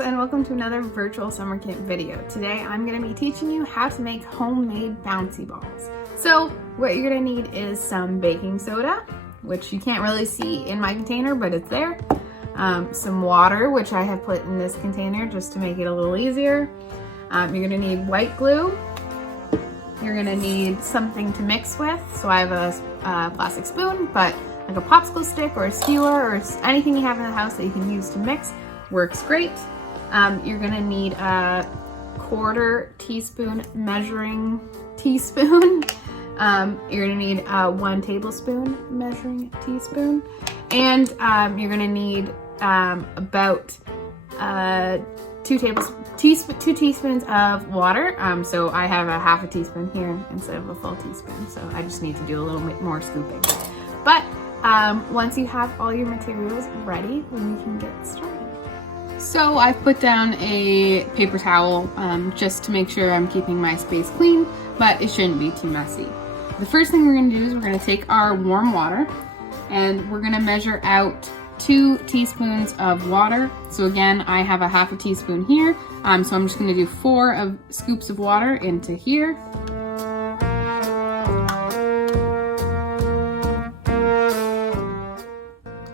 friends, and welcome to another virtual summer camp video. Today I'm going to be teaching you how to make homemade bouncy balls. So what you're going to need is some baking soda, which you can't really see in my container, but it's there. Some water, which I have put in this container just to make it a little easier. You're going to need white glue. You're going to need something to mix with. So I have a plastic spoon, but like a popsicle stick or a skewer or anything you have in the house that you can use to mix works great. You're gonna need a 1/4 teaspoon measuring teaspoon. You're gonna need 1 tablespoon measuring teaspoon. And you're gonna need about 2 teaspoons of water. So I have a 1/2 teaspoon here instead of a full teaspoon. So I just need to do a little bit more scooping. But once you have all your materials ready, then we can get started. So I've put down a paper towel just to make sure I'm keeping my space clean, but it shouldn't be too messy. The first thing we're going to do is we're going to take our warm water and we're going to measure out 2 teaspoons of water. So again, I have a 1/2 teaspoon here, so I'm just going to do 4 scoops of water into here.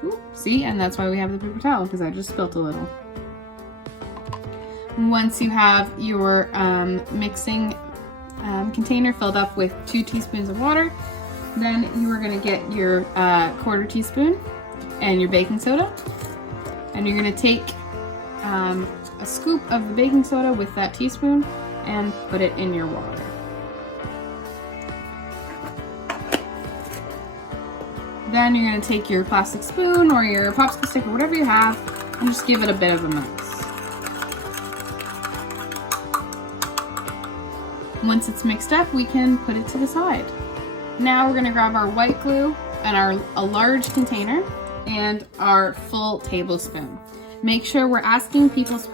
Ooh, see, and that's why we have the paper towel, because I just spilt a little. Once you have your mixing container filled up with 2 teaspoons of water, then you are going to get your 1/4 teaspoon and your baking soda, and you're going to take a scoop of the baking soda with that teaspoon and put it in your water. Then you're going to take your plastic spoon or your popsicle stick or whatever you have and just give it a bit of a mix. Once it's mixed up, we can put it to the side. Now we're going to grab our white glue and a large container and our full tablespoon. Make sure we're asking people's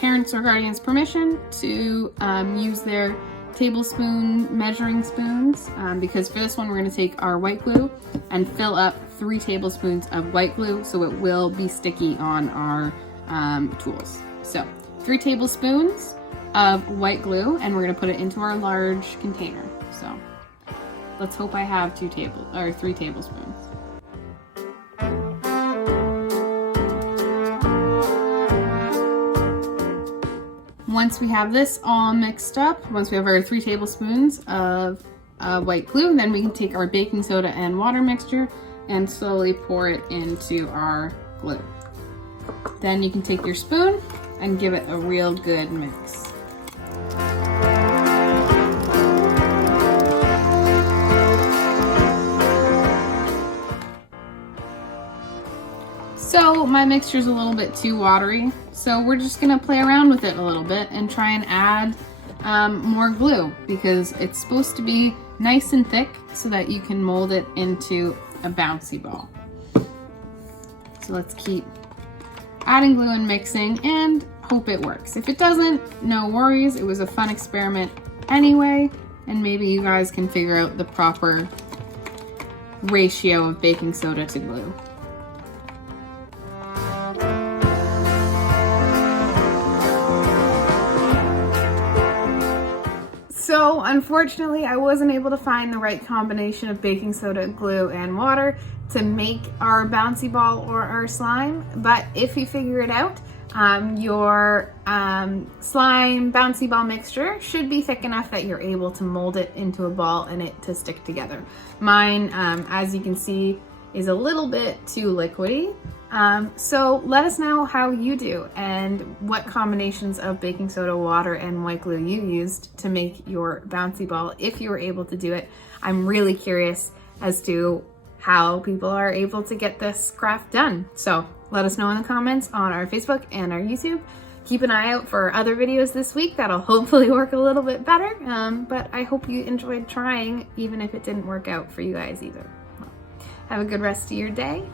parents or guardians permission to use their tablespoon measuring spoons, because for this one we're going to take our white glue and fill up 3 tablespoons of white glue so it will be sticky on our tools. So 3 tablespoons of white glue, and we're going to put it into our large container. So let's hope I have 3 tablespoons. Once we have this all mixed up, once we have our 3 tablespoons of white glue, then we can take our baking soda and water mixture and slowly pour it into our glue. Then you can take your spoon and give it a real good mix. So my mixture's a little bit too watery, so we're just gonna play around with it a little bit and try and add more glue, because it's supposed to be nice and thick so that you can mold it into a bouncy ball. So let's keep adding glue and mixing and hope it works. If it doesn't, no worries. It was a fun experiment anyway, and maybe you guys can figure out the proper ratio of baking soda to glue. So unfortunately, I wasn't able to find the right combination of baking soda, glue, and water to make our bouncy ball or our slime. But if you figure it out, your slime bouncy ball mixture should be thick enough that you're able to mold it into a ball and it to stick together. Mine, as you can see, is a little bit too liquidy. So let us know how you do and what combinations of baking soda, water, and white glue you used to make your bouncy ball, if you were able to do it. I'm really curious as to how people are able to get this craft done. So let us know in the comments on our Facebook and our YouTube. Keep an eye out for other videos this week that'll hopefully work a little bit better. But I hope you enjoyed trying, even if it didn't work out for you guys either. Well, have a good rest of your day.